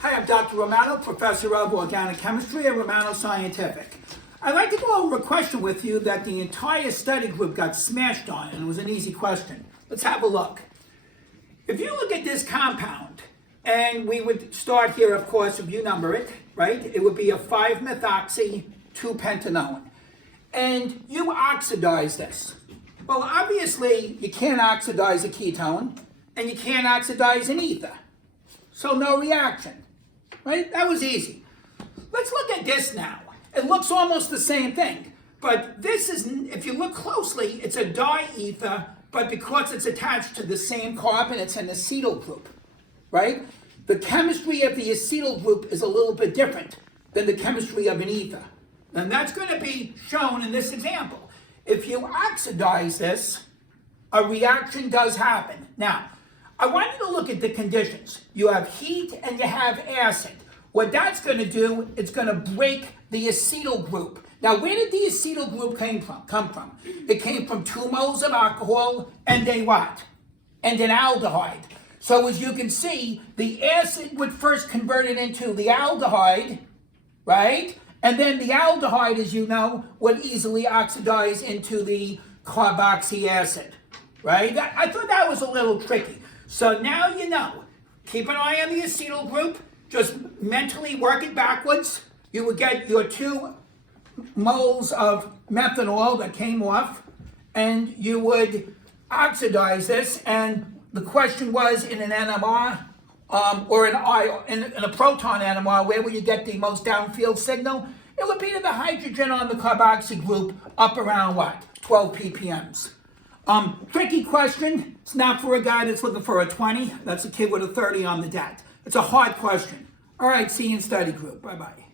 Hi, I'm Dr. Romano, Professor of Organic Chemistry at Romano Scientific. I'd like to go over a question with you that the entire study group got smashed on, and it was an easy question. Let's have a look. If you look at this compound, and we would start here, of course, if you number it, right? It would be a 5-methoxy 2-pentanone. And you oxidize this. Well, obviously, you can't oxidize a ketone, and you can't oxidize an ether. So no reaction, right? That was easy. Let's look at this now. It looks almost the same thing, but this is, if you look closely, it's a diether, but because it's attached to the same carbon, it's an acetyl group, right? The chemistry of the acetyl group is a little bit different than the chemistry of an ether. And that's going to be shown in this example. If you oxidize this, a reaction does happen. Now, I want you to look at the conditions. You have heat and you have acid. What that's going to do, it's going to break the acetyl group. Now, where did the acetyl group come from? It came from 2 moles of alcohol and a what? And an aldehyde. So as you can see, the acid would first convert it into the aldehyde, right? And then the aldehyde, as you know, would easily oxidize into the carboxy acid, right? I thought that was a little tricky. So now you know. Keep an eye on the acetyl group. Just mentally work it backwards. You would get your 2 moles of methanol that came off, and you would oxidize this. And the question was, in an NMR or in a proton NMR, where would you get the most downfield signal? It would be to the hydrogen on the carboxy group up around what? 12 ppms. Tricky question. It's not for a guy that's looking for a 20. That's a kid with a 30 on the DAT. It's a hard question. All right, see you in study group. Bye-bye.